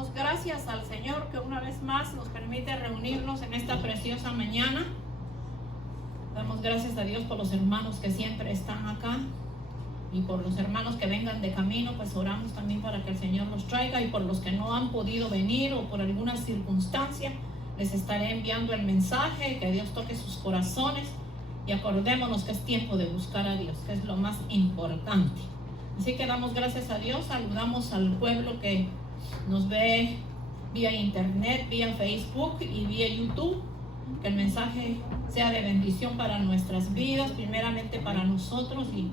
Damos gracias al Señor que una vez más nos permite reunirnos en esta preciosa mañana. Damos gracias a Dios por los hermanos que siempre están acá y por los hermanos que vengan de camino, pues oramos también para que el Señor los traiga, y por los que no han podido venir o por alguna circunstancia, les estaré enviando el mensaje, que Dios toque sus corazones y acordémonos que es tiempo de buscar a Dios, que es lo más importante. Así que damos gracias a Dios, saludamos al pueblo que nos ve vía internet, vía Facebook y vía YouTube. Que el mensaje sea de bendición para nuestras vidas, primeramente para nosotros y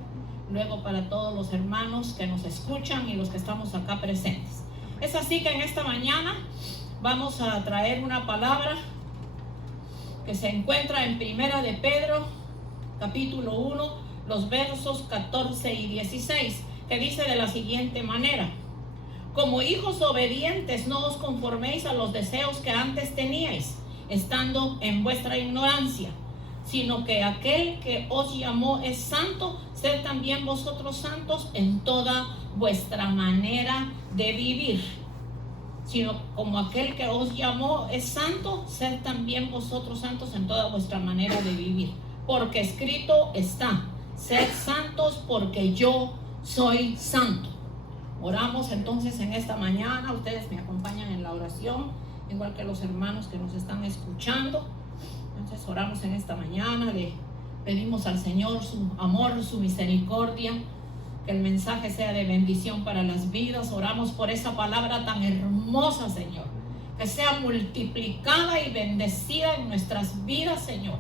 luego para todos los hermanos que nos escuchan y los que estamos acá presentes. Es así que en esta mañana vamos a traer una palabra que se encuentra en Primera de Pedro, capítulo 1, los versos 14 y 16, que dice de la siguiente manera: como hijos obedientes, no os conforméis a los deseos que antes teníais, estando en vuestra ignorancia, sino que aquel que os llamó es santo, sed también vosotros santos en toda vuestra manera de vivir. Sino como aquel que os llamó es santo, sed también vosotros santos en toda vuestra manera de vivir. Porque escrito está: sed santos porque yo soy santo. Oramos entonces en esta mañana. Ustedes me acompañan en la oración, igual que los hermanos que nos están escuchando. Entonces oramos en esta mañana, le pedimos al Señor su amor, su misericordia, que el mensaje sea de bendición para las vidas. Oramos por esa palabra tan hermosa, Señor, que sea multiplicada y bendecida en nuestras vidas, Señor.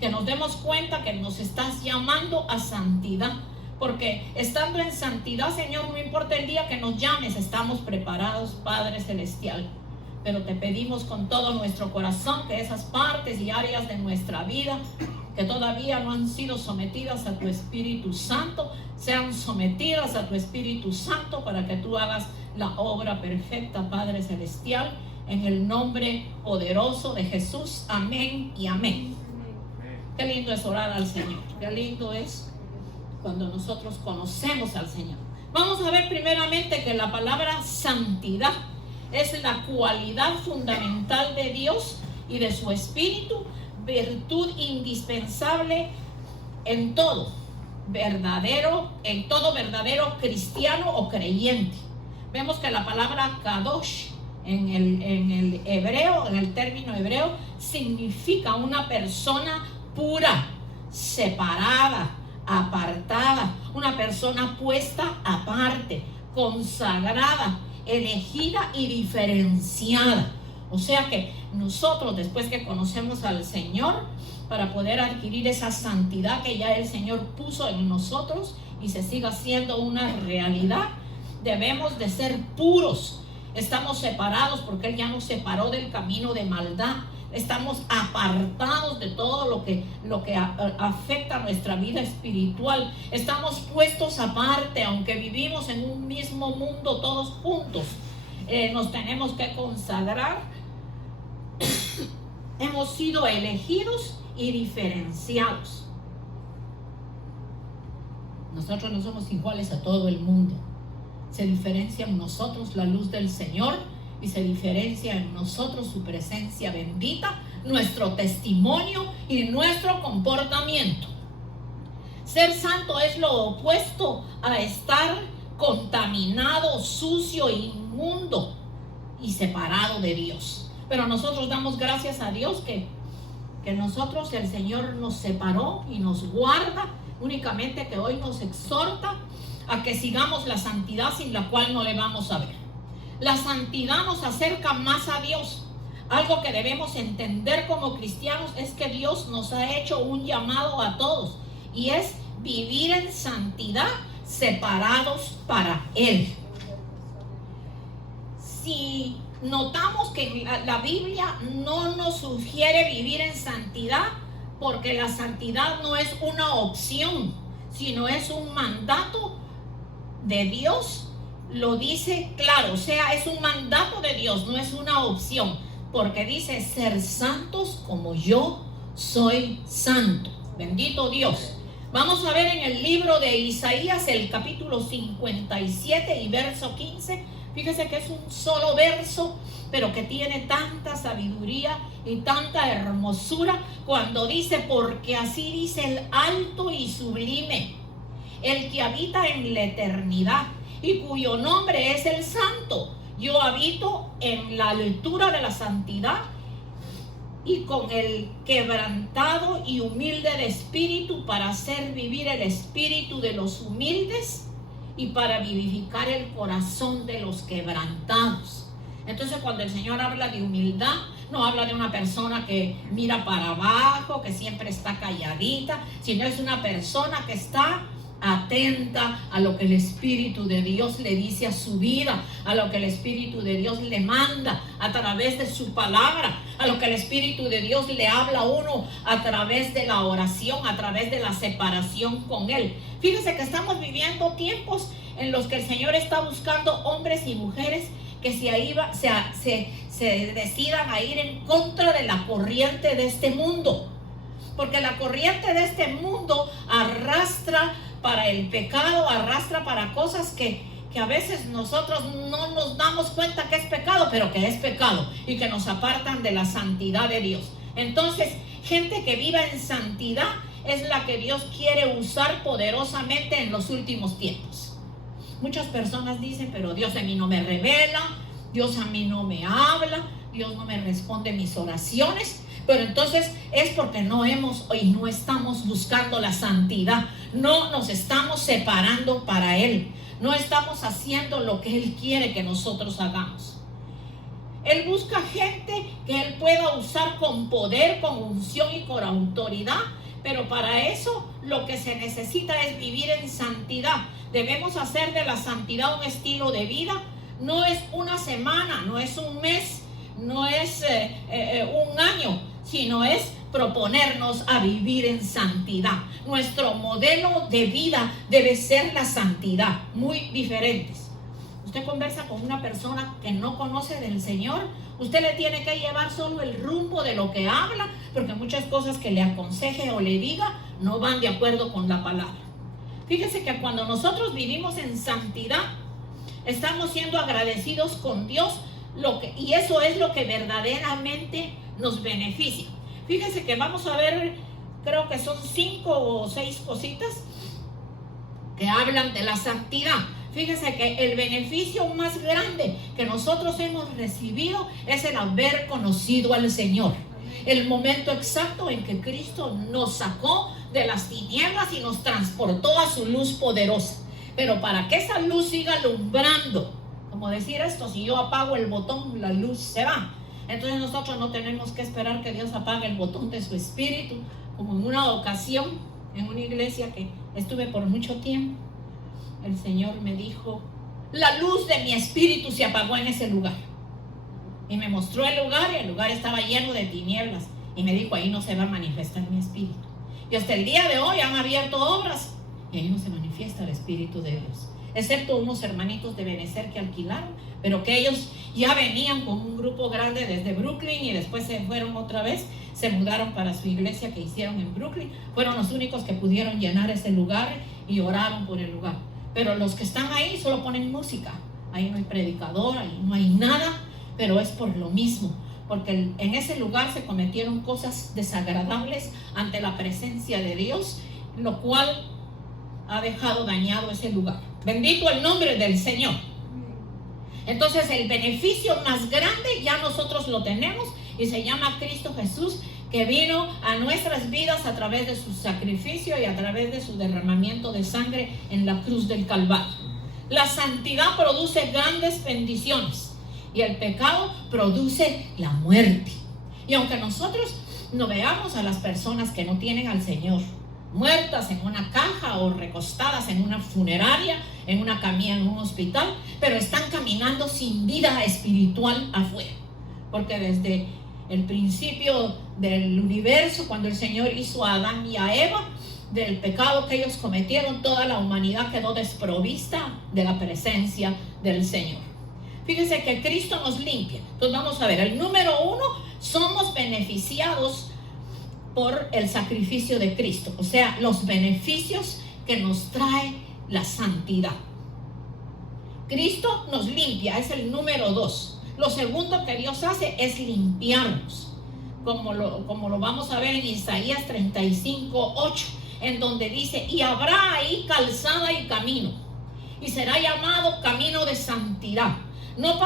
Que nos demos cuenta que nos estás llamando a santidad, porque estando en santidad, Señor, no importa el día que nos llames, estamos preparados, Padre Celestial. Pero te pedimos con todo nuestro corazón que esas partes y áreas de nuestra vida que todavía no han sido sometidas a tu Espíritu Santo, sean sometidas a tu Espíritu Santo para que tú hagas la obra perfecta, Padre Celestial, en el nombre poderoso de Jesús. Amén y amén. Qué lindo es orar al Señor, qué lindo es cuando nosotros conocemos al Señor. Vamos a ver primeramente que la palabra santidad es la cualidad fundamental de Dios y de su Espíritu, virtud indispensable en todo verdadero cristiano o creyente. Vemos que la palabra kadosh en el hebreo, en el término hebreo, significa una persona pura, separada, apartada, una persona puesta aparte, consagrada, elegida y diferenciada. O sea que nosotros, después que conocemos al Señor, para poder adquirir esa santidad que ya el Señor puso en nosotros y se siga siendo una realidad, debemos de ser puros. Estamos separados porque Él ya nos separó del camino de maldad. Estamos apartados de todo lo que afecta a nuestra vida espiritual. Estamos puestos aparte, aunque vivimos en un mismo mundo todos juntos. Nos tenemos que consagrar. Hemos sido elegidos y diferenciados. Nosotros no somos iguales a todo el mundo. Se diferencia en nosotros la luz del Señor, y se diferencia en nosotros su presencia bendita, nuestro testimonio y nuestro comportamiento. Ser santo es lo opuesto a estar contaminado, sucio, inmundo y separado de Dios. Pero nosotros damos gracias a Dios que nosotros, el Señor nos separó y nos guarda, únicamente que hoy nos exhorta a que sigamos la santidad sin la cual no le vamos a ver. La santidad nos acerca más a Dios. Algo que debemos entender como cristianos es que Dios nos ha hecho un llamado a todos, y es vivir en santidad separados para Él. Si notamos que la Biblia no nos sugiere vivir en santidad, porque la santidad no es una opción, sino es un mandato de Dios. Lo dice claro, o sea, es un mandato de Dios, no es una opción, porque dice: ser santos como yo soy santo. Bendito Dios. Vamos a ver en el libro de Isaías, el capítulo 57 y verso 15, Fíjese que es un solo verso, pero que tiene tanta sabiduría y tanta hermosura cuando dice: porque así dice el alto y sublime, el que habita en la eternidad y cuyo nombre es el Santo. Yo habito en la altura de la santidad y con el quebrantado y humilde de espíritu, para hacer vivir el espíritu de los humildes y para vivificar el corazón de los quebrantados. Entonces, cuando el Señor habla de humildad, no habla de una persona que mira para abajo, que siempre está calladita, sino es una persona que está atenta a lo que el Espíritu de Dios le dice a su vida, a lo que el Espíritu de Dios le manda a través de su palabra, a lo que el Espíritu de Dios le habla a uno a través de la oración, a través de la separación con Él. Fíjense que estamos viviendo tiempos en los que el Señor está buscando hombres y mujeres que se decidan a ir en contra de la corriente de este mundo, porque la corriente de este mundo arrastra para el pecado, arrastra para cosas que a veces nosotros no nos damos cuenta que es pecado, pero que es pecado y que nos apartan de la santidad de Dios. Entonces, gente que viva en santidad es la que Dios quiere usar poderosamente en los últimos tiempos. Muchas personas dicen: pero Dios a mí no me revela, Dios a mí no me habla, Dios no me responde mis oraciones. Pero entonces es porque no estamos buscando la santidad, no nos estamos separando para Él, no estamos haciendo lo que Él quiere que nosotros hagamos. Él busca gente que Él pueda usar con poder, con unción y con autoridad, pero para eso lo que se necesita es vivir en santidad. Debemos hacer de la santidad un estilo de vida. No es una semana, no es un mes, no es un año, sino es proponernos a vivir en santidad. Nuestro modelo de vida debe ser la santidad, muy diferentes. Usted conversa con una persona que no conoce del Señor, usted le tiene que llevar solo el rumbo de lo que habla, porque muchas cosas que le aconseje o le diga no van de acuerdo con la palabra. Fíjese que cuando nosotros vivimos en santidad, estamos siendo agradecidos con Dios, y eso es lo que verdaderamente nos beneficia. Fíjense que vamos a ver, creo que son 5 o 6 cositas que hablan de la santidad. Fíjense que el beneficio más grande que nosotros hemos recibido es el haber conocido al Señor. El momento exacto en que Cristo nos sacó de las tinieblas y nos transportó a su luz poderosa. Pero para que esa luz siga alumbrando, como decir esto: si yo apago el botón, la luz se va. Entonces nosotros no tenemos que esperar que Dios apague el botón de su espíritu, como en una ocasión en una iglesia que estuve por mucho tiempo. El Señor me dijo: la luz de mi espíritu se apagó en ese lugar. Y me mostró el lugar, y el lugar estaba lleno de tinieblas. Y me dijo: ahí no se va a manifestar mi espíritu. Y hasta el día de hoy han abierto obras y ahí no se manifiesta el Espíritu de Dios, excepto unos hermanitos de Benecer que alquilaron, pero que ellos ya venían con un grupo grande desde Brooklyn y después se fueron otra vez, se mudaron para su iglesia que hicieron en Brooklyn. Fueron los únicos que pudieron llenar ese lugar y oraron por el lugar. Pero los que están ahí solo ponen música, ahí no hay predicador, ahí no hay nada, pero es por lo mismo, porque en ese lugar se cometieron cosas desagradables ante la presencia de Dios, lo cual ha dejado dañado ese lugar. Bendito el nombre del Señor. Entonces el beneficio más grande ya nosotros lo tenemos y se llama Cristo Jesús, que vino a nuestras vidas a través de su sacrificio y a través de su derramamiento de sangre en la cruz del Calvario. La santidad produce grandes bendiciones y el pecado produce la muerte. Y aunque nosotros no veamos a las personas que no tienen al Señor muertas en una caja o recostadas en una funeraria, en una camilla, en un hospital, pero están caminando sin vida espiritual afuera, porque desde el principio del universo, cuando el Señor hizo a Adán y a Eva, del pecado que ellos cometieron, toda la humanidad quedó desprovista de la presencia del Señor. Fíjense que Cristo nos limpia. Entonces vamos a ver, el número 1, somos beneficiados por el sacrificio de Cristo, o sea, los beneficios que nos trae la santidad. Cristo nos limpia, es el número 2. Lo segundo que Dios hace es limpiarnos, como lo vamos a ver en Isaías 35:8, en donde dice: y habrá ahí calzada y camino, y será llamado camino de santidad. No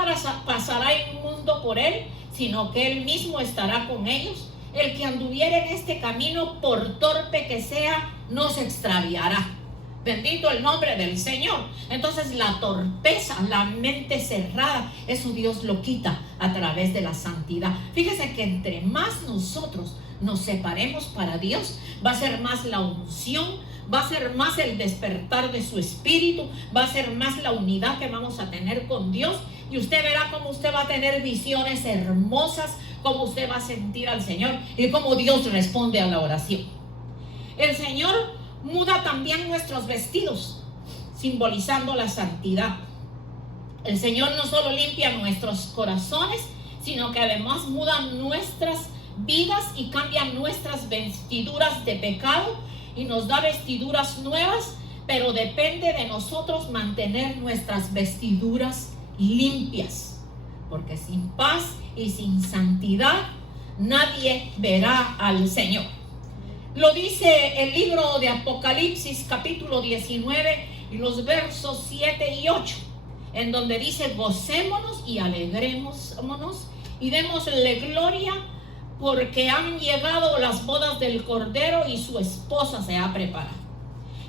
pasará inmundo por él, sino que él mismo estará con ellos. El que anduviere en este camino, por torpe que sea, no se extraviará. Bendito el nombre del Señor. Entonces la torpeza, la mente cerrada, eso Dios lo quita a través de la santidad. Fíjese que entre más nosotros nos separemos para Dios, va a ser más la unción, va a ser más el despertar de su espíritu, va a ser más la unidad que vamos a tener con Dios. Y usted verá cómo usted va a tener visiones hermosas, cómo usted va a sentir al Señor y cómo Dios responde a la oración. El Señor muda también nuestros vestidos, simbolizando la santidad. El Señor no solo limpia nuestros corazones, sino que además muda nuestras vidas y cambia nuestras vestiduras de pecado y nos da vestiduras nuevas, pero depende de nosotros mantener nuestras vestiduras limpias, porque sin paz y sin santidad nadie verá al Señor. Lo dice el libro de Apocalipsis capítulo 19 y los versos 7 y 8, en donde dice: gocémonos y alegrémonos y démosle gloria, porque han llegado las bodas del Cordero y su esposa se ha preparado.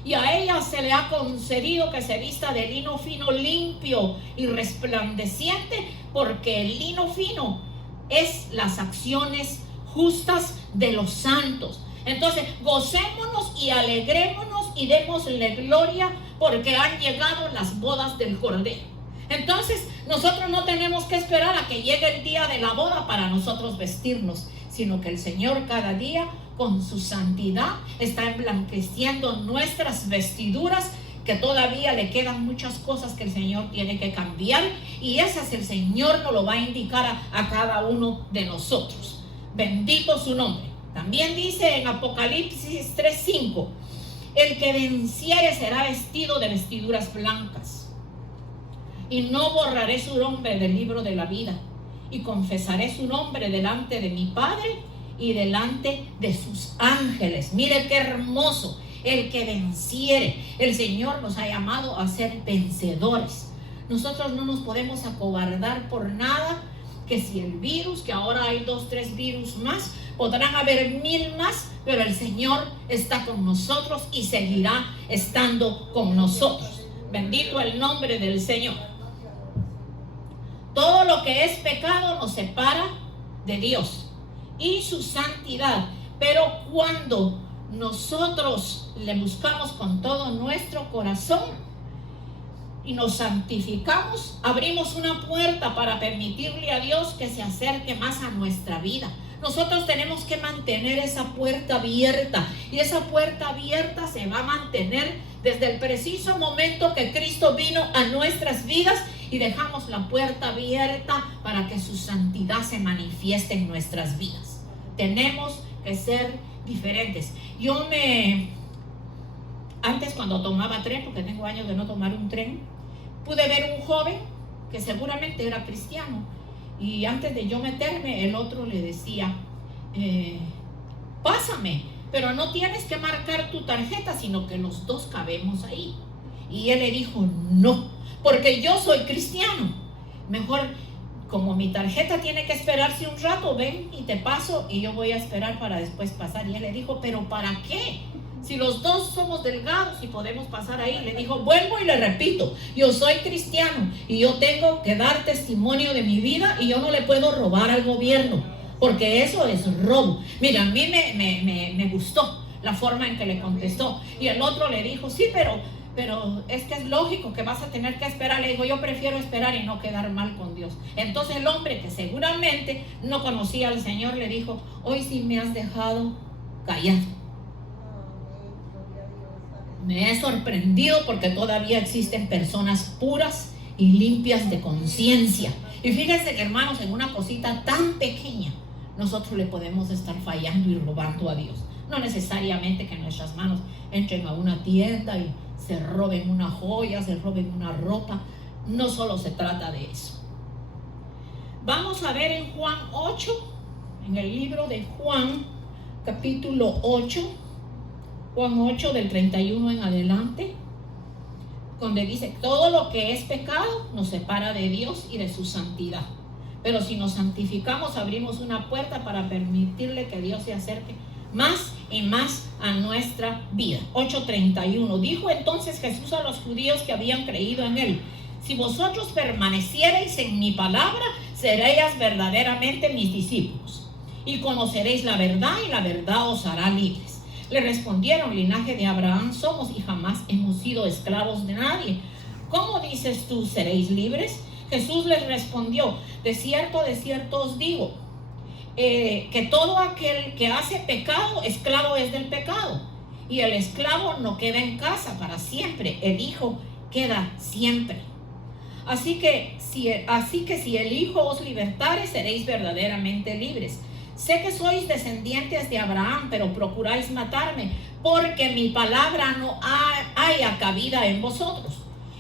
Y a ella se le ha concedido que se vista de lino fino, limpio y resplandeciente, porque el lino fino es las acciones justas de los santos. Entonces, gocémonos y alegrémonos y démosle gloria, porque han llegado las bodas del Cordero. Entonces, nosotros no tenemos que esperar a que llegue el día de la boda para nosotros vestirnos, sino que el Señor cada día, con su santidad, está emblanqueciendo nuestras vestiduras, que todavía le quedan muchas cosas que el Señor tiene que cambiar, y esas el Señor nos lo va a indicar a cada uno de nosotros. Bendito su nombre. También dice en Apocalipsis 3:5: el que venciere será vestido de vestiduras blancas, y no borraré su nombre del libro de la vida, y confesaré su nombre delante de mi Padre y delante de sus ángeles. Mire qué hermoso: el que venciere. El Señor nos ha llamado a ser vencedores. Nosotros no nos podemos acobardar por nada, que si el virus, que ahora hay 2, 3 virus más, podrán haber 1000 más, pero el Señor está con nosotros y seguirá estando con nosotros. Bendito el nombre del Señor. Todo lo que es pecado nos separa de Dios y su santidad, pero cuando nosotros le buscamos con todo nuestro corazón y nos santificamos, abrimos una puerta para permitirle a Dios que se acerque más a nuestra vida. Nosotros tenemos que mantener esa puerta abierta, y esa puerta abierta se va a mantener desde el preciso momento que Cristo vino a nuestras vidas y dejamos la puerta abierta para que su santidad se manifieste en nuestras vidas. Tenemos que ser diferentes. Antes, cuando tomaba tren, porque tengo años de no tomar un tren, pude ver un joven que seguramente era cristiano, y antes de yo meterme, el otro le decía: pásame, pero no tienes que marcar tu tarjeta, sino que los dos cabemos ahí. Y él le dijo: no, porque yo soy cristiano, mejor, como mi tarjeta tiene que esperarse un rato, ven y te paso, y yo voy a esperar para después pasar. Y él le dijo: pero ¿para qué? Si los dos somos delgados y podemos pasar ahí. Le dijo: vuelvo y le repito, yo soy cristiano y yo tengo que dar testimonio de mi vida, y yo no le puedo robar al gobierno, porque eso es robo. Mira, a mí me gustó la forma en que le contestó. Y el otro le dijo: sí, pero es que es lógico que vas a tener que esperar. Le digo: yo prefiero esperar y no quedar mal con Dios. Entonces el hombre, que seguramente no conocía al Señor, le dijo: hoy sí me has dejado callado. Me he sorprendido, porque todavía existen personas puras y limpias de conciencia. Y fíjense que, hermanos, en una cosita tan pequeña nosotros le podemos estar fallando y robando a Dios. No necesariamente que nuestras manos entren a una tienda y se roben una joya, se roben una ropa, no solo se trata de eso. Vamos a ver en Juan 8, en el libro de Juan, capítulo 8, Juan 8 del 31 en adelante, donde dice: todo lo que es pecado nos separa de Dios y de su santidad. Pero si nos santificamos, abrimos una puerta para permitirle que Dios se acerque más y más a nuestra vida. 8:31. Dijo entonces Jesús a los judíos que habían creído en él: si vosotros permaneciereis en mi palabra, seréis verdaderamente mis discípulos, y conoceréis la verdad, y la verdad os hará libres. Le respondieron: linaje de Abraham somos, y jamás hemos sido esclavos de nadie. ¿Cómo dices tú, seréis libres? Jesús les respondió: de cierto os digo, que todo aquel que hace pecado, esclavo es del pecado. Y el esclavo no queda en casa para siempre, el hijo queda siempre. Así que si el Hijo os libertare, seréis verdaderamente libres. Sé que sois descendientes de Abraham, pero procuráis matarme, porque mi palabra no haya cabida en vosotros.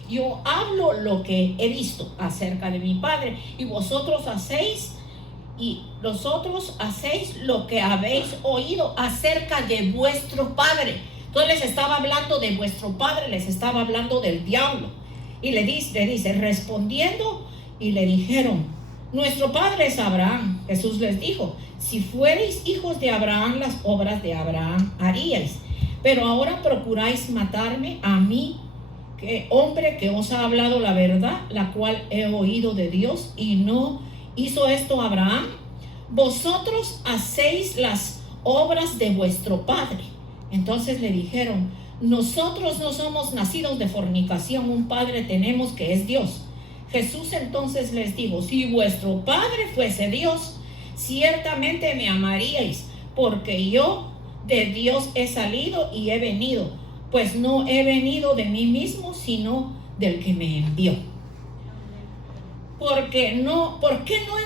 Yo hablo lo que he visto acerca de mi Padre, y vosotros hacéis lo que habéis oído acerca de vuestro padre. Entonces les estaba hablando de vuestro padre, les estaba hablando del diablo. Y le dice, respondiendo, y le dijeron: nuestro padre es Abraham. Jesús les dijo: si fuereis hijos de Abraham, las obras de Abraham haríais. Pero ahora procuráis matarme a mí, hombre que os ha hablado la verdad, la cual he oído de Dios, y no hizo esto Abraham. Vosotros hacéis las obras de vuestro padre. Entonces le dijeron: nosotros no somos nacidos de fornicación, un padre tenemos que es Dios. Jesús entonces les dijo: si vuestro padre fuese Dios, ciertamente me amaríais, porque yo de Dios he salido y he venido, pues no he venido de mí mismo, sino del que me envió. ¿Por qué no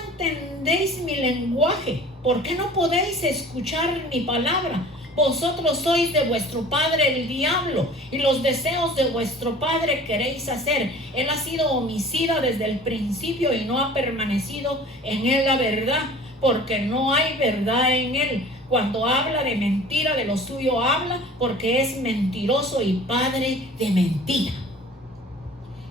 entendéis mi lenguaje? ¿Por qué no podéis escuchar mi palabra? Vosotros sois de vuestro padre el diablo, y los deseos de vuestro padre queréis hacer. Él ha sido homicida desde el principio y no ha permanecido en él la verdad, porque no hay verdad en él. Cuando habla de mentira, de lo suyo habla, porque es mentiroso y padre de mentira.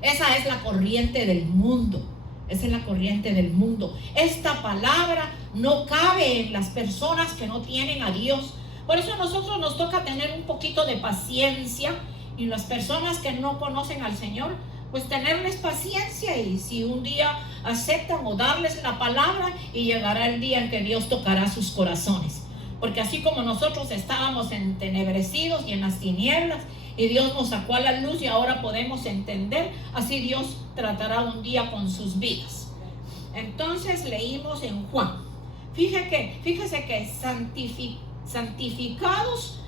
Esa es la corriente del mundo. Esa es la corriente del mundo. Esta palabra no cabe en las personas que no tienen a Dios. Por eso a nosotros nos toca tener un poquito de paciencia, y las personas que no conocen al Señor, pues tenerles paciencia, y si un día aceptan, o darles la palabra, y llegará el día en que Dios tocará sus corazones. Porque así como nosotros estábamos entenebrecidos y en las tinieblas, y Dios nos sacó a la luz y ahora podemos entender, así Dios tratará un día con sus vidas. Entonces leímos en Juan. Fíjese que santificados,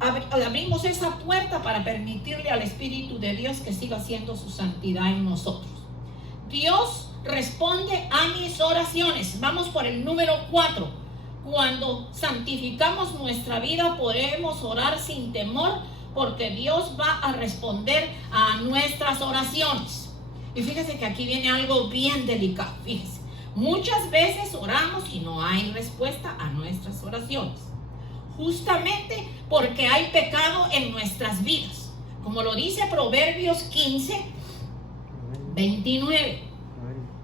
abrimos esa puerta para permitirle al Espíritu de Dios que siga haciendo su santidad en nosotros. Dios responde a mis oraciones. Vamos por el número 4. Cuando santificamos nuestra vida, podemos orar sin temor, porque Dios va a responder a nuestras oraciones. Y fíjese que aquí viene algo bien delicado. Fíjese, muchas veces oramos y no hay respuesta a nuestras oraciones, justamente porque hay pecado en nuestras vidas, como lo dice Proverbios 15:29.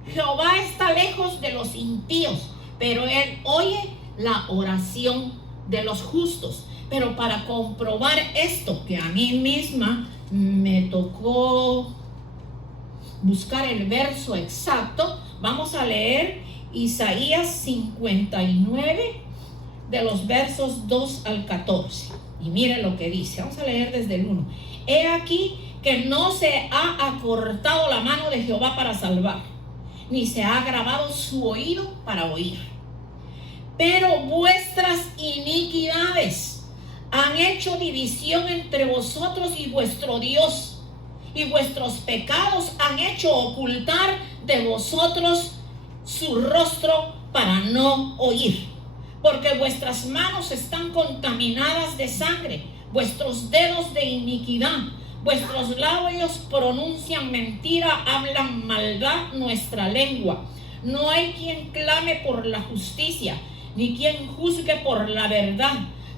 Jehová está lejos de los impíos, pero él oye la oración de los justos. Pero para comprobar esto, que a mí misma me tocó buscar el verso exacto, vamos a leer Isaías 59, de los versos 2 al 14. Y mire lo que dice. Vamos a leer desde el 1. He aquí que no se ha acortado la mano de Jehová para salvar, ni se ha agravado su oído para oír. Pero vuestras iniquidades han hecho división entre vosotros y vuestro Dios, y vuestros pecados han hecho ocultar de vosotros su rostro para no oír. Porque vuestras manos están contaminadas de sangre, vuestros dedos de iniquidad. Vuestros labios pronuncian mentira, hablan maldad nuestra lengua. No hay quien clame por la justicia, ni quien juzgue por la verdad.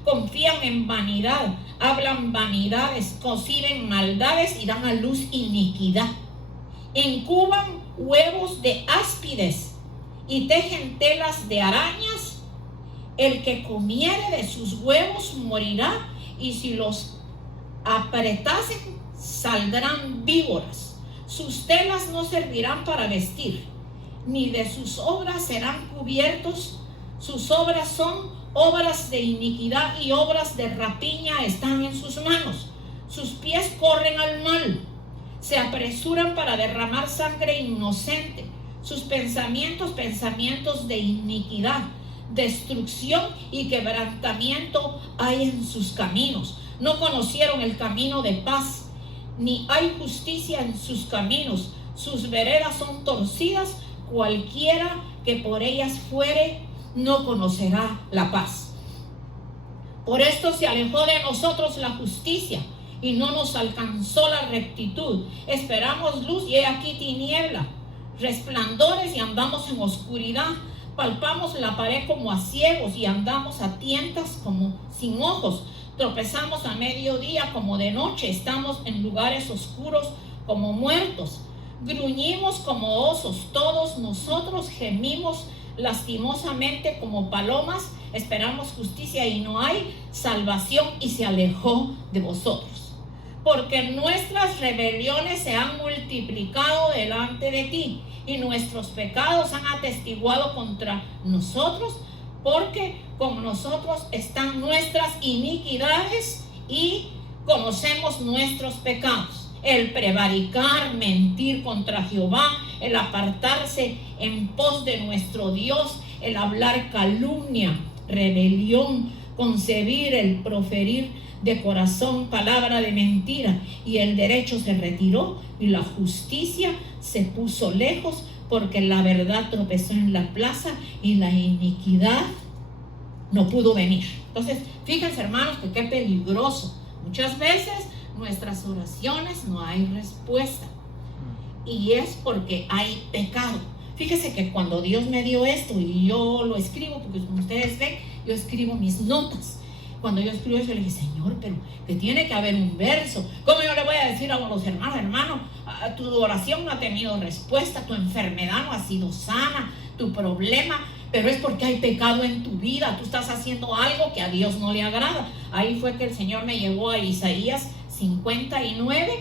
Confían en vanidad, hablan vanidades, conciben maldades y dan a luz iniquidad. Incuban huevos de áspides y tejen telas de arañas. El que comiere de sus huevos morirá, y si los apretasen saldrán víboras. Sus telas no servirán para vestir, ni de sus obras serán cubiertos. Sus obras son obras de iniquidad, y obras de rapiña están en sus manos. Sus pies corren al mal, se apresuran para derramar sangre inocente. Sus pensamientos, pensamientos de iniquidad. Destrucción y quebrantamiento hay en sus caminos. No conocieron el camino de paz, ni hay justicia en sus caminos. Sus veredas son torcidas, cualquiera que por ellas fuere no conocerá la paz. Por esto se alejó de nosotros la justicia, y no nos alcanzó la rectitud. Esperamos luz, y he aquí tiniebla, resplandores, y andamos en oscuridad. Palpamos la pared como a ciegos, y andamos a tientas como sin ojos. Tropezamos a mediodía como de noche, estamos en lugares oscuros como muertos. Gruñimos como osos, todos nosotros gemimos lastimosamente como palomas. Esperamos justicia y no hay salvación, y se alejó de vosotros. Porque nuestras rebeliones se han multiplicado delante de ti, y nuestros pecados han atestiguado contra nosotros, porque con nosotros están nuestras iniquidades y conocemos nuestros pecados. El prevaricar, mentir contra Jehová, el apartarse en pos de nuestro Dios, el hablar calumnia, rebelión, concebir, el proferir de corazón palabra de mentira, y el derecho se retiró y la justicia se puso lejos, porque la verdad tropezó en la plaza y la iniquidad no pudo venir. Entonces, fíjense, hermanos, que qué peligroso. Muchas veces nuestras oraciones no hay respuesta, y es porque hay pecado. Fíjese que cuando Dios me dio esto, y yo lo escribo, porque como ustedes ven, yo escribo mis notas. Cuando yo escribo eso, yo le dije, Señor, pero que tiene que haber un verso. ¿Cómo yo le voy a decir a los hermanos, hermano, tu oración no ha tenido respuesta, tu enfermedad no ha sido sana, tu problema, pero es porque hay pecado en tu vida, tú estás haciendo algo que a Dios no le agrada? Ahí fue que el Señor me llevó a Isaías 59,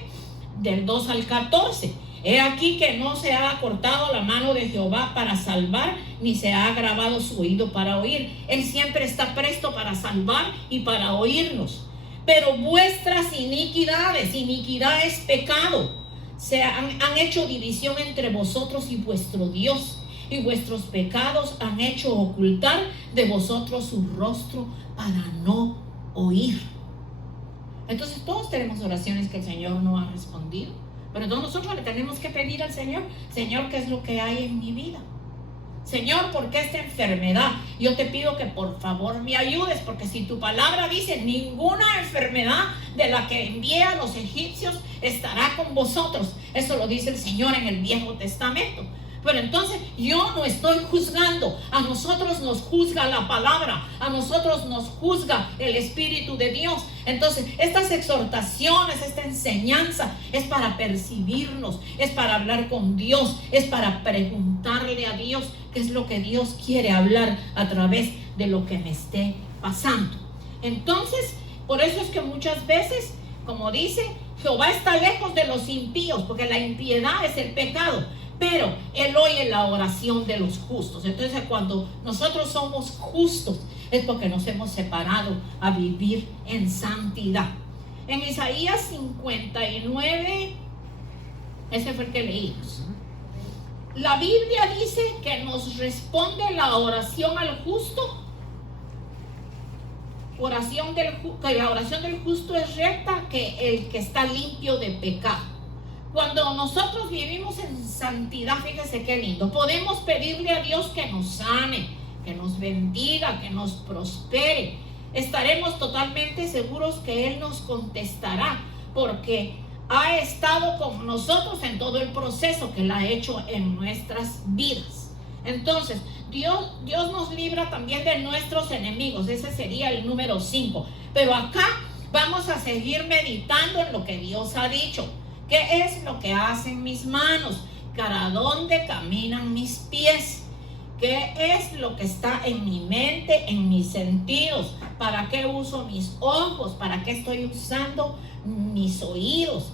del 2 al 14. He aquí que no se ha cortado la mano de Jehová para salvar, ni se ha agravado su oído para oír. Él siempre está presto para salvar y para oírnos. Pero vuestras iniquidades, iniquidad es pecado, han hecho división entre vosotros y vuestro Dios, y vuestros pecados han hecho ocultar de vosotros su rostro para no oír. Entonces todos tenemos oraciones que el Señor no ha respondido. Pero nosotros le tenemos que pedir al Señor, Señor, ¿qué es lo que hay en mi vida? Señor, ¿por qué esta enfermedad? Yo te pido que por favor me ayudes, porque si tu palabra dice, ninguna enfermedad de la que envié a los egipcios estará con vosotros. Eso lo dice el Señor en el Viejo Testamento. Pero entonces yo no estoy juzgando, a nosotros nos juzga la palabra, a nosotros nos juzga el Espíritu de Dios. Entonces estas exhortaciones, esta enseñanza es para percibirnos, es para hablar con Dios, es para preguntarle a Dios qué es lo que Dios quiere hablar a través de lo que me esté pasando. Entonces, por eso es que muchas veces, como dice, Jehová está lejos de los impíos, porque la impiedad es el pecado, pero Él oye la oración de los justos. Entonces, cuando nosotros somos justos, es porque nos hemos separado a vivir en santidad. En Isaías 59, ese fue el que leímos. La Biblia dice que nos responde la oración al justo. Que la oración del justo es recta, que el que está limpio de pecado. Cuando nosotros vivimos en santidad, fíjese qué lindo, podemos pedirle a Dios que nos sane, que nos bendiga, que nos prospere. Estaremos totalmente seguros que Él nos contestará, porque ha estado con nosotros en todo el proceso que Él ha hecho en nuestras vidas. Entonces, Dios nos libra también de nuestros enemigos. Ese sería el número 5. Pero acá vamos a seguir meditando en lo que Dios ha dicho. ¿Qué es lo que hacen mis manos? ¿Para dónde caminan mis pies? ¿Qué es lo que está en mi mente, en mis sentidos? ¿Para qué uso mis ojos? ¿Para qué estoy usando mis oídos?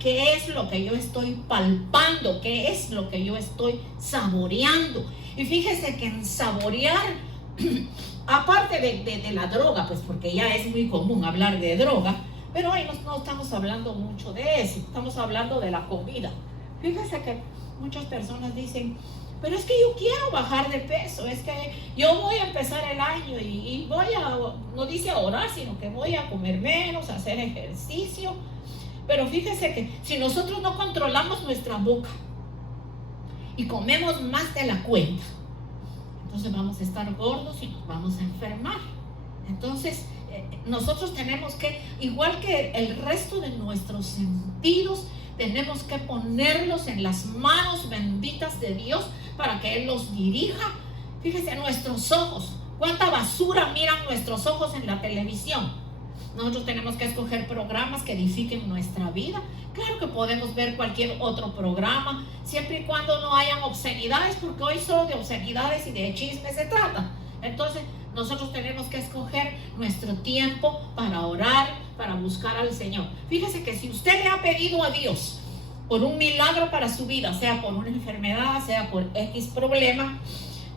¿Qué es lo que yo estoy palpando? ¿Qué es lo que yo estoy saboreando? Y fíjese que en saborear, aparte de la droga, pues porque ya es muy común hablar de droga, pero hoy no estamos hablando mucho de eso, estamos hablando de la comida. Fíjese que muchas personas dicen, pero es que yo quiero bajar de peso, es que yo voy a empezar el año y voy a, no dice a orar, sino que voy a comer menos, a hacer ejercicio. Pero fíjese que si nosotros no controlamos nuestra boca y comemos más de la cuenta, entonces vamos a estar gordos y nos vamos a enfermar. Entonces nosotros tenemos que, igual que el resto de nuestros sentidos, tenemos que ponerlos en las manos benditas de Dios para que Él los dirija. Fíjese, nuestros ojos, cuánta basura miran nuestros ojos en la televisión. Nosotros tenemos que escoger programas que edifiquen nuestra vida. Claro que podemos ver cualquier otro programa, siempre y cuando no hayan obscenidades, porque hoy solo de obscenidades y de chismes se trata. Entonces, nosotros tenemos que escoger nuestro tiempo para orar, para buscar al Señor. Fíjese que si usted le ha pedido a Dios por un milagro para su vida, sea por una enfermedad, sea por X problema,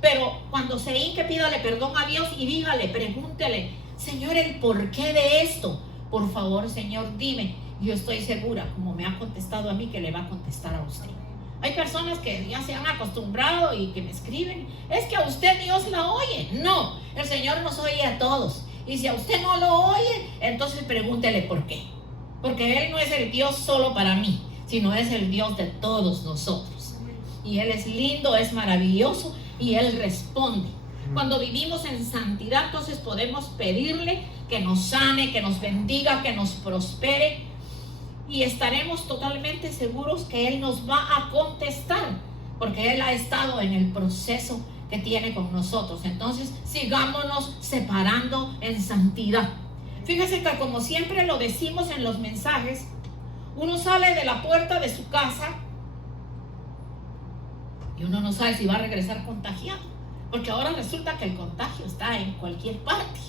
pero cuando se hinque, pídale perdón a Dios y dígale, pregúntele, Señor, el porqué de esto. Por favor, Señor, dime. Yo estoy segura, como me ha contestado a mí, que le va a contestar a usted. Hay personas que ya se han acostumbrado y que me escriben, es que a usted Dios la oye. No, el Señor nos oye a todos. Y si a usted no lo oye, entonces pregúntele por qué. Porque Él no es el Dios solo para mí, sino es el Dios de todos nosotros. Y Él es lindo, es maravilloso y Él responde. Cuando vivimos en santidad, entonces podemos pedirle que nos sane, que nos bendiga, que nos prospere. Y estaremos totalmente seguros que Él nos va a contestar, porque Él ha estado en el proceso que tiene con nosotros. Entonces, sigámonos separando en santidad. Fíjese que como siempre lo decimos en los mensajes, uno sale de la puerta de su casa y uno no sabe si va a regresar contagiado. Porque ahora resulta que el contagio está en cualquier parte.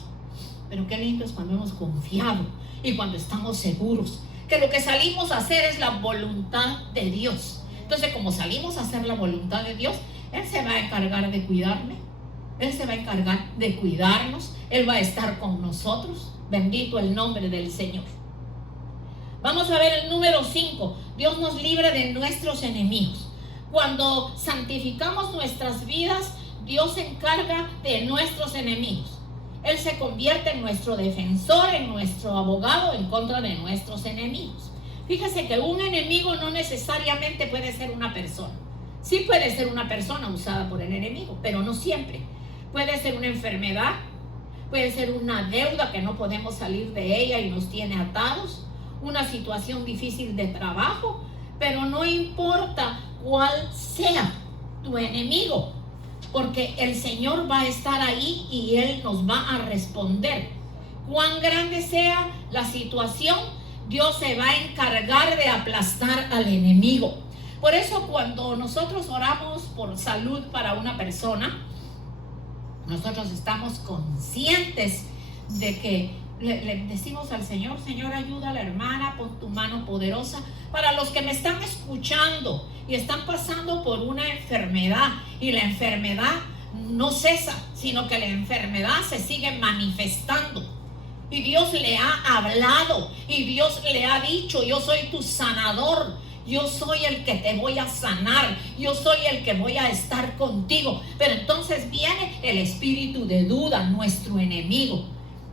Pero qué lindo es cuando hemos confiado y cuando estamos seguros que lo que salimos a hacer es la voluntad de Dios. Entonces, como salimos a hacer la voluntad de Dios, Él se va a encargar de cuidarme. Él se va a encargar de cuidarnos. Él va a estar con nosotros. Bendito el nombre del Señor. Vamos a ver el número 5. Dios nos libra de nuestros enemigos. Cuando santificamos nuestras vidas, Dios se encarga de nuestros enemigos. Él se convierte en nuestro defensor, en nuestro abogado en contra de nuestros enemigos. Fíjese que un enemigo no necesariamente puede ser una persona. Sí puede ser una persona usada por el enemigo, pero no siempre. Puede ser una enfermedad, puede ser una deuda que no podemos salir de ella y nos tiene atados, una situación difícil de trabajo, pero no importa cuál sea tu enemigo, porque el Señor va a estar ahí y Él nos va a responder. Cuán grande sea la situación, Dios se va a encargar de aplastar al enemigo. Por eso cuando nosotros oramos por salud para una persona, nosotros estamos conscientes de que le decimos al Señor, Señor, ayuda a la hermana, pon tu mano poderosa. Para los que me están escuchando y están pasando por una enfermedad y la enfermedad no cesa, sino que la enfermedad se sigue manifestando. Y Dios le ha hablado y Dios le ha dicho, yo soy tu sanador. Yo soy el que te voy a sanar. Yo soy el que voy a estar contigo. Pero entonces viene el espíritu de duda, nuestro enemigo.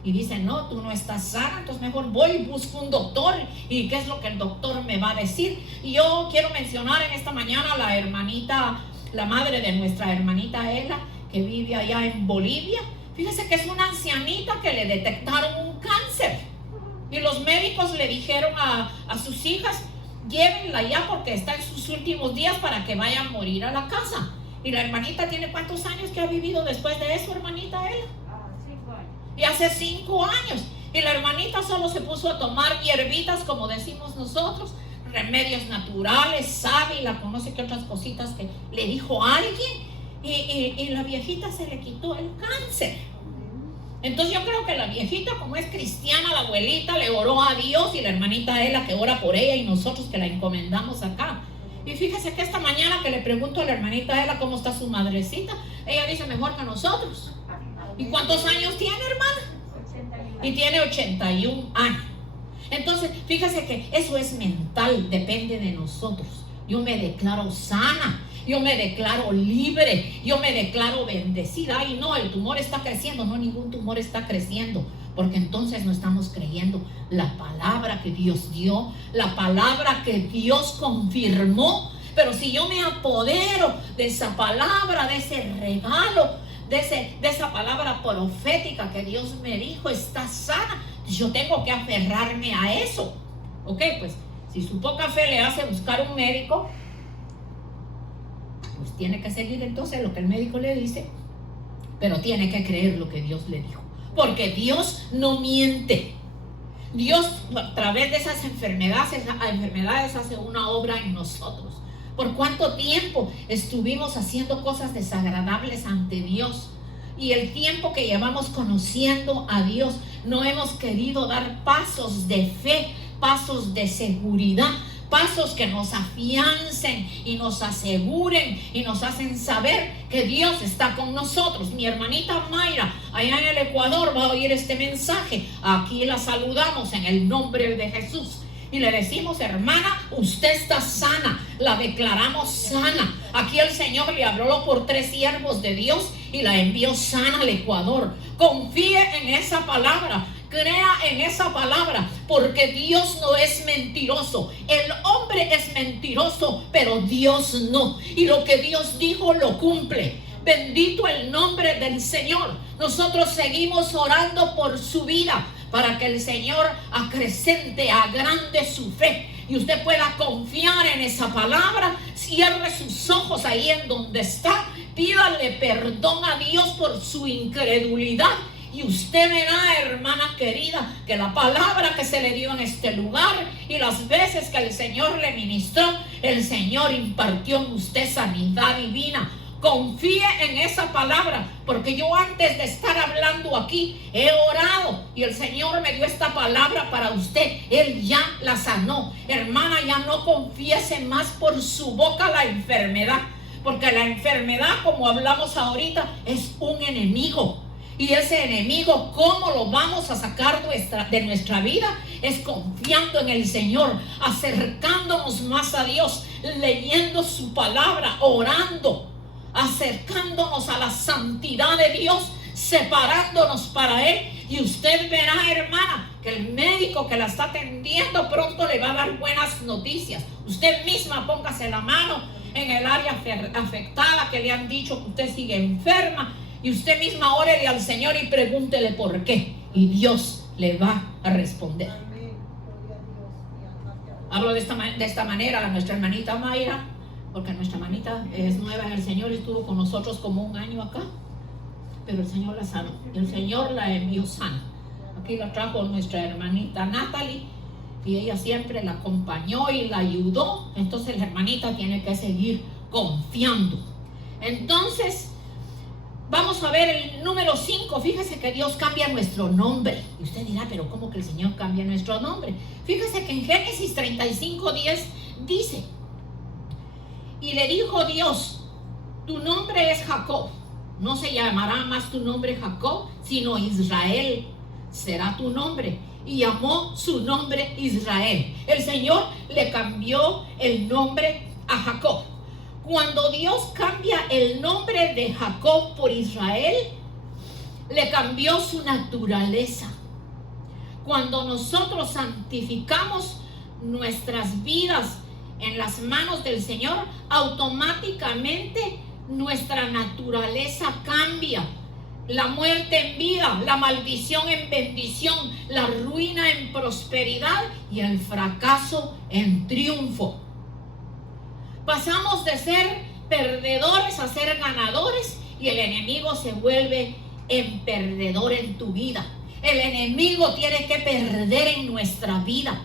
Y dice, no, tú no estás sana, entonces mejor voy y busco un doctor. ¿Y qué es lo que el doctor me va a decir? Y yo quiero mencionar en esta mañana a la hermanita, la madre de nuestra hermanita Ela, que vive allá en Bolivia. Fíjese que es una ancianita que le detectaron un cáncer. Y los médicos le dijeron a sus hijas, llévenla ya porque está en sus últimos días para que vaya a morir a la casa. Y la hermanita tiene ¿cuántos años que ha vivido después de eso, hermanita Ela? 5 años. Y hace 5 años. Y la hermanita solo se puso a tomar hierbitas, como decimos nosotros, remedios naturales, sábila, con no sé qué otras cositas que le dijo alguien. Y la viejita se le quitó el cáncer. Entonces yo creo que la viejita, como es cristiana, la abuelita le oró a Dios, y la hermanita Ela que ora por ella, y nosotros que la encomendamos acá. Y fíjese que esta mañana que le pregunto a la hermanita Ela cómo está su madrecita, ella dice mejor que nosotros. ¿Y cuántos años tiene, hermana? 81. Y tiene 81 años. Entonces fíjese que eso es mental, depende de nosotros. Yo me declaro sana, yo me declaro libre, yo me declaro bendecida. Ay, no, el tumor está creciendo. No, ningún tumor está creciendo, porque entonces no estamos creyendo la palabra que Dios dio, la palabra que Dios confirmó. Pero si yo me apodero de esa palabra, de ese regalo, de esa palabra profética que Dios me dijo, está sana, yo tengo que aferrarme a eso. Ok, pues si su poca fe le hace buscar un médico, pues tiene que seguir entonces lo que el médico le dice, pero tiene que creer lo que Dios le dijo, porque Dios no miente. Dios a través de esas enfermedades hace una obra en nosotros. ¿Por cuánto tiempo estuvimos haciendo cosas desagradables ante Dios? Y el tiempo que llevamos conociendo a Dios, no hemos querido dar pasos de fe, pasos de seguridad, pasos que nos afiancen y nos aseguren y nos hacen saber que Dios está con nosotros. Mi hermanita Mayra, allá en el Ecuador, va a oír este mensaje. Aquí la saludamos en el nombre de Jesús. Y le decimos, hermana, usted está sana, la declaramos sana. Aquí el Señor le habló por 3 siervos de Dios y la envió sana al Ecuador. Confíe en esa palabra, crea en esa palabra, porque Dios no es mentiroso. El hombre es mentiroso, pero Dios no. Y lo que Dios dijo lo cumple. Bendito el nombre del Señor. Nosotros seguimos orando por su vida, para que el Señor acrecente, agrande su fe y usted pueda confiar en esa palabra. Cierre sus ojos ahí en donde está, pídale perdón a Dios por su incredulidad, y usted verá, hermana querida, que la palabra que se le dio en este lugar y las veces que el Señor le ministró, el Señor impartió en usted sanidad divina. Confíe en esa palabra, porque yo antes de estar hablando aquí he orado y el Señor me dio esta palabra para usted. Él ya la sanó. Hermana, ya no confiese más por su boca la enfermedad, porque la enfermedad, como hablamos ahorita, es un enemigo. Y ese enemigo, ¿cómo lo vamos a sacar de nuestra vida? Es confiando en el Señor, acercándonos más a Dios, leyendo su palabra, orando, acercándonos a la santidad de Dios, separándonos para Él. Y usted verá, hermana, que el médico que la está atendiendo pronto le va a dar buenas noticias. Usted misma póngase la mano en el área afectada que le han dicho que usted sigue enferma, y usted misma órele al Señor y pregúntele por qué, y Dios le va a responder. Hablo de esta manera a nuestra hermanita Mayra, porque nuestra hermanita es nueva en el Señor, estuvo con nosotros como 1 año acá, pero el Señor la sanó, el Señor la envió sana. Aquí la trajo nuestra hermanita Natalie, y ella siempre la acompañó y la ayudó. Entonces la hermanita tiene que seguir confiando. Entonces vamos a ver el número 5. Fíjese que Dios cambia nuestro nombre. Y usted dirá, pero ¿cómo que el Señor cambia nuestro nombre? Fíjese que en Génesis 35:10 dice: y le dijo Dios, tu nombre es Jacob, no se llamará más tu nombre Jacob, sino Israel será tu nombre. Y llamó su nombre Israel. El Señor le cambió el nombre a Jacob. Cuando Dios cambia el nombre de Jacob por Israel, le cambió su naturaleza. Cuando nosotros santificamos nuestras vidas en las manos del Señor, automáticamente nuestra naturaleza cambia. la muerte en vida, la maldición en bendición, la ruina en prosperidad y el fracaso en triunfo. Pasamos de ser perdedores a ser ganadores y el enemigo se vuelve en perdedor en tu vida. El enemigo tiene que perder en nuestra vida,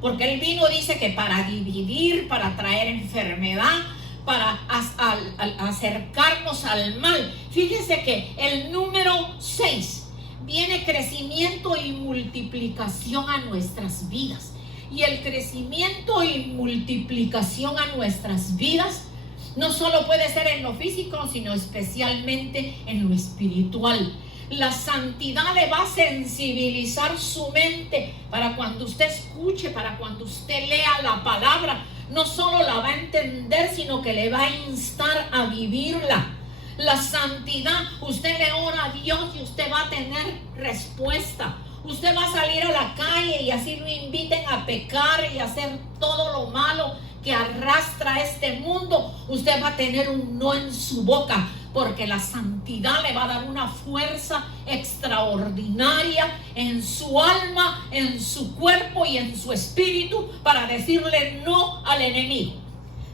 porque el vino dice que para dividir, para traer enfermedad, para acercarnos al mal. Fíjense que el número 6 viene crecimiento y multiplicación a nuestras vidas. Y el crecimiento y multiplicación a nuestras vidas no solo puede ser en lo físico, sino especialmente en lo espiritual. La santidad le va a sensibilizar su mente para cuando usted escuche, para cuando usted lea la palabra, no solo la va a entender, sino que le va a instar a vivirla. La santidad, usted le ora a Dios y usted va a tener respuesta. Usted va a salir a la calle y así lo inviten a pecar y a hacer todo lo malo que arrastra este mundo. Usted va a tener un no en su boca, porque la santidad le va a dar una fuerza extraordinaria en su alma, en su cuerpo y en su espíritu para decirle no al enemigo.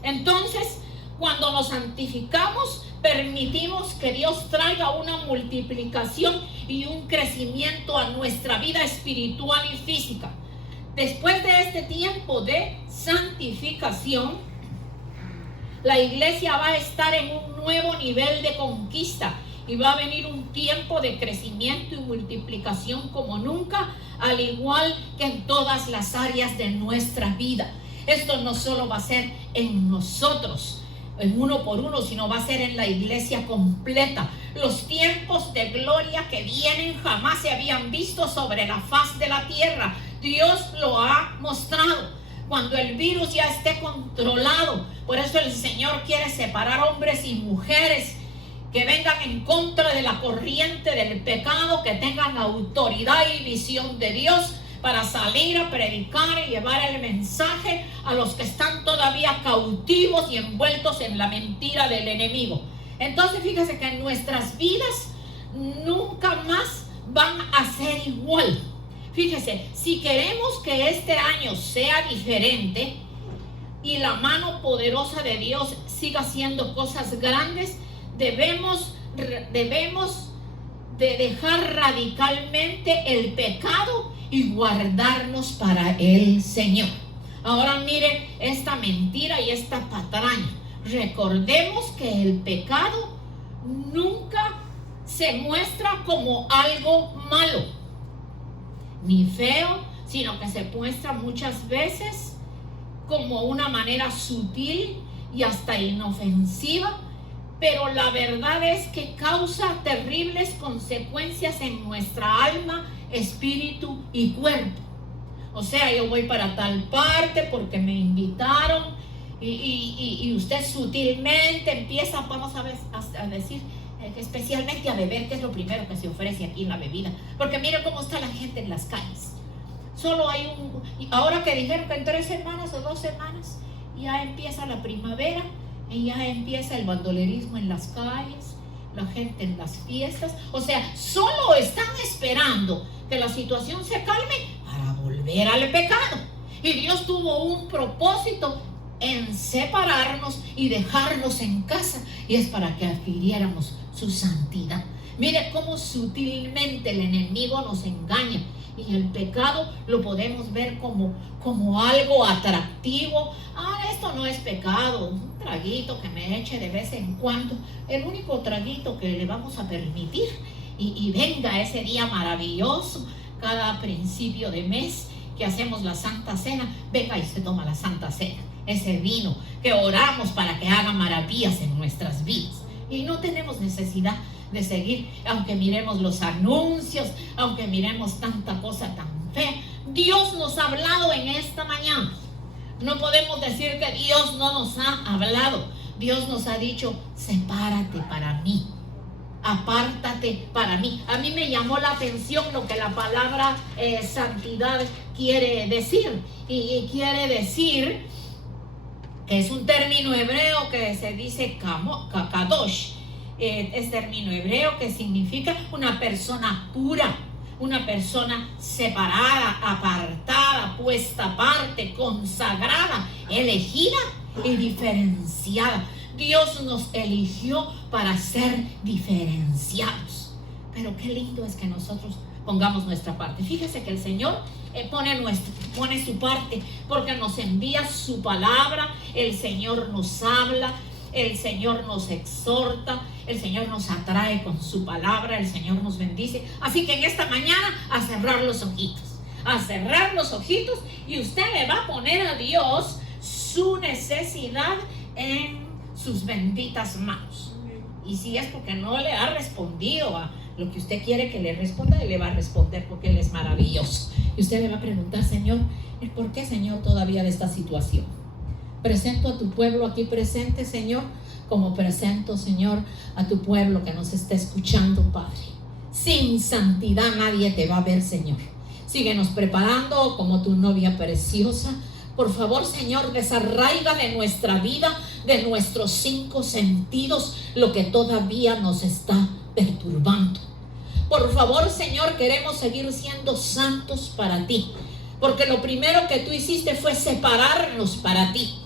Entonces, cuando nos santificamos, permitimos que Dios traiga una multiplicación y un crecimiento a nuestra vida espiritual y física. Después de este tiempo de santificación, la iglesia va a estar en un nuevo nivel de conquista y va a venir un tiempo de crecimiento y multiplicación como nunca, al igual que en todas las áreas de nuestra vida. Esto no solo va a ser en nosotros, en uno por uno, sino va a ser en la iglesia completa. Los tiempos de gloria que vienen jamás se habían visto sobre la faz de la tierra. Dios lo ha mostrado. Cuando el virus ya esté controlado, por eso el Señor quiere separar hombres y mujeres que vengan en contra de la corriente del pecado, que tengan autoridad y visión de Dios para salir a predicar y llevar el mensaje a los que están todavía cautivos y envueltos en la mentira del enemigo. Entonces fíjese que en nuestras vidas nunca más van a ser igual. Fíjese, si queremos que este año sea diferente y la mano poderosa de Dios siga haciendo cosas grandes, debemos de dejar radicalmente el pecado y guardarnos para el Señor. Ahora mire esta mentira y esta patraña. Recordemos que el pecado nunca se muestra como algo malo ni feo, sino que se muestra muchas veces como una manera sutil y hasta inofensiva, pero la verdad es que causa terribles consecuencias en nuestra alma, espíritu y cuerpo. O sea, yo voy para tal parte porque me invitaron y usted sutilmente empieza, vamos a decir, especialmente a beber, que es lo primero que se ofrece aquí en la bebida, porque mire cómo está la gente en las calles. Solo hay ahora que dijeron que en 3 semanas o 2 semanas ya empieza la primavera y ya empieza el bandolerismo en las calles, la gente en las fiestas. O sea, solo están esperando que la situación se calme para volver al pecado. Y Dios tuvo un propósito en separarnos y dejarnos en casa, y es para que adquiriéramos su santidad. Mire cómo sutilmente el enemigo nos engaña, y el pecado lo podemos ver como algo atractivo. Esto no es pecado, un traguito que me eche de vez en cuando, el único traguito que le vamos a permitir, y venga ese día maravilloso cada principio de mes que hacemos la Santa Cena, venga y se toma la Santa Cena, ese vino que oramos para que haga maravillas en nuestras vidas. Y no tenemos necesidad de seguir, aunque miremos los anuncios, aunque miremos tanta cosa tan fea. Dios nos ha hablado en esta mañana. No podemos decir que Dios no nos ha hablado. Dios nos ha dicho: sepárate para mí, apártate para mí. A mí me llamó la atención lo que la palabra santidad quiere decir. Y quiere decir que es un término hebreo que se dice kadosh, es término hebreo que significa una persona pura, una persona separada, apartada, puesta aparte, consagrada, elegida y diferenciada. Dios nos eligió para ser diferenciados. Pero qué lindo es que nosotros pongamos nuestra parte. Fíjese que el Señor pone su parte, porque nos envía su palabra, el Señor nos habla, el Señor nos exhorta, el Señor nos atrae con su palabra, el Señor nos bendice. Así que en esta mañana a cerrar los ojitos, y usted le va a poner a Dios su necesidad en sus benditas manos. Y si es porque no le ha respondido a lo que usted quiere que le responda, Él le va a responder, porque Él es maravilloso. Y usted le va a preguntar: Señor, ¿por qué, Señor, todavía de esta situación? Presento a tu pueblo aquí presente, Señor, como presento, Señor, a tu pueblo que nos está escuchando, Padre. Sin santidad nadie te va a ver, Señor. Síguenos preparando como tu novia preciosa. Por favor, Señor, desarraiga de nuestra vida, de nuestros 5 sentidos, lo que todavía nos está perturbando. Por favor, Señor, queremos seguir siendo santos para ti, porque lo primero que tú hiciste fue separarnos para ti,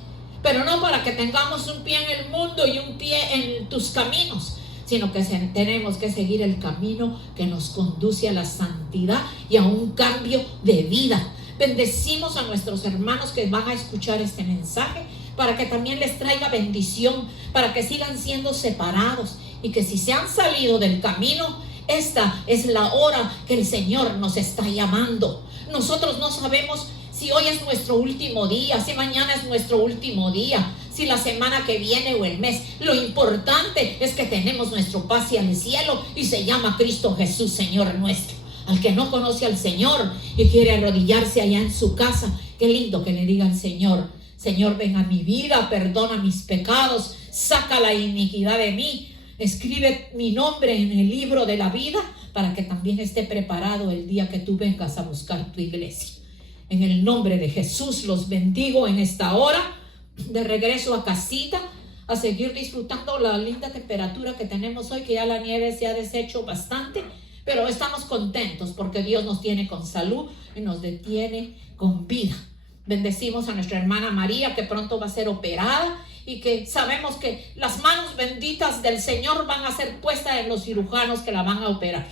pero no para que tengamos un pie en el mundo y un pie en tus caminos, sino que tenemos que seguir el camino que nos conduce a la santidad y a un cambio de vida. Bendecimos a nuestros hermanos que van a escuchar este mensaje, para que también les traiga bendición, para que sigan siendo separados, y que si se han salido del camino, esta es la hora que el Señor nos está llamando. Nosotros no sabemos si hoy es nuestro último día, si mañana es nuestro último día, si la semana que viene o el mes. Lo importante es que tenemos nuestro pase al cielo, y se llama Cristo Jesús, Señor nuestro. Al que no conoce al Señor y quiere arrodillarse allá en su casa, qué lindo que le diga al Señor: Señor, ven a mi vida, perdona mis pecados, saca la iniquidad de mí, escribe mi nombre en el libro de la vida, para que también esté preparado el día que tú vengas a buscar tu iglesia. En el nombre de Jesús los bendigo en esta hora, de regreso a casita, a seguir disfrutando la linda temperatura que tenemos hoy, que ya la nieve se ha deshecho bastante. Pero estamos contentos porque Dios nos tiene con salud y nos detiene con vida. Bendecimos a nuestra hermana María, que pronto va a ser operada, y que sabemos que las manos benditas del Señor van a ser puestas en los cirujanos que la van a operar,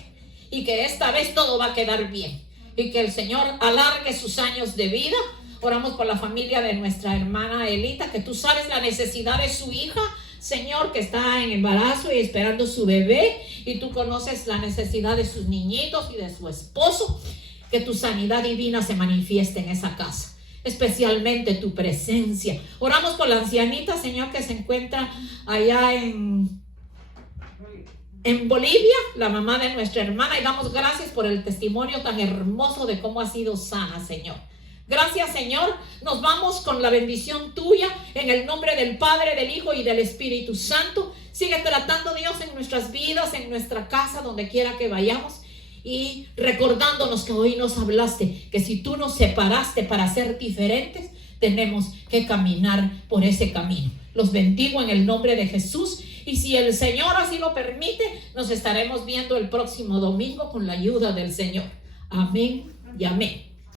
y que esta vez todo va a quedar bien, y que el Señor alargue sus años de vida. Oramos por la familia de nuestra hermana Elita, que tú sabes la necesidad de su hija, Señor, que está en embarazo y esperando su bebé, y tú conoces la necesidad de sus niñitos y de su esposo. Que tu sanidad divina se manifieste en esa casa, especialmente tu presencia. Oramos por la ancianita, Señor, que se encuentra allá en Bolivia, la mamá de nuestra hermana, y damos gracias por el testimonio tan hermoso de cómo ha sido sana, Señor. Gracias, Señor. Nos vamos con la bendición tuya, en el nombre del Padre, del Hijo y del Espíritu Santo. Sigue tratando, Dios, en nuestras vidas, en nuestra casa, donde quiera que vayamos, y recordándonos que hoy nos hablaste, que si tú nos separaste para ser diferentes, tenemos que caminar por ese camino. Los bendigo en el nombre de Jesús, y si el Señor así lo permite, nos estaremos viendo el próximo domingo con la ayuda del Señor. Amén y amén.